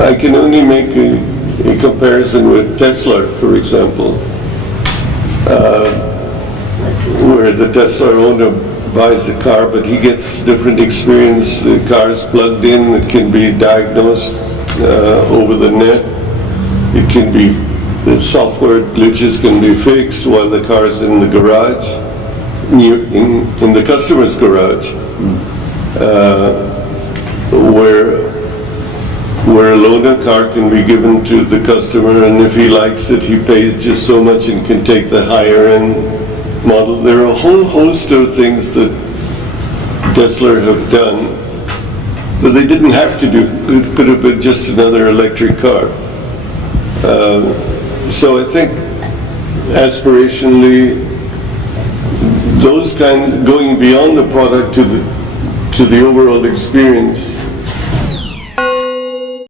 I can only make a comparison with Tesla, for example, where the Tesla owner buys a car, but he gets different experience. The car is plugged in, it can be diagnosed over the net. It can be, the software glitches can be fixed while the car is in the garage, in the customer's garage, where a loaner car can be given to the customer, and if he likes it, he pays just so much and can take the higher end model. There are a whole host of things that Tesla have done that they didn't have to do. It could have been just another electric car. So I think aspirationally, those kinds, going beyond the product to the overall experience,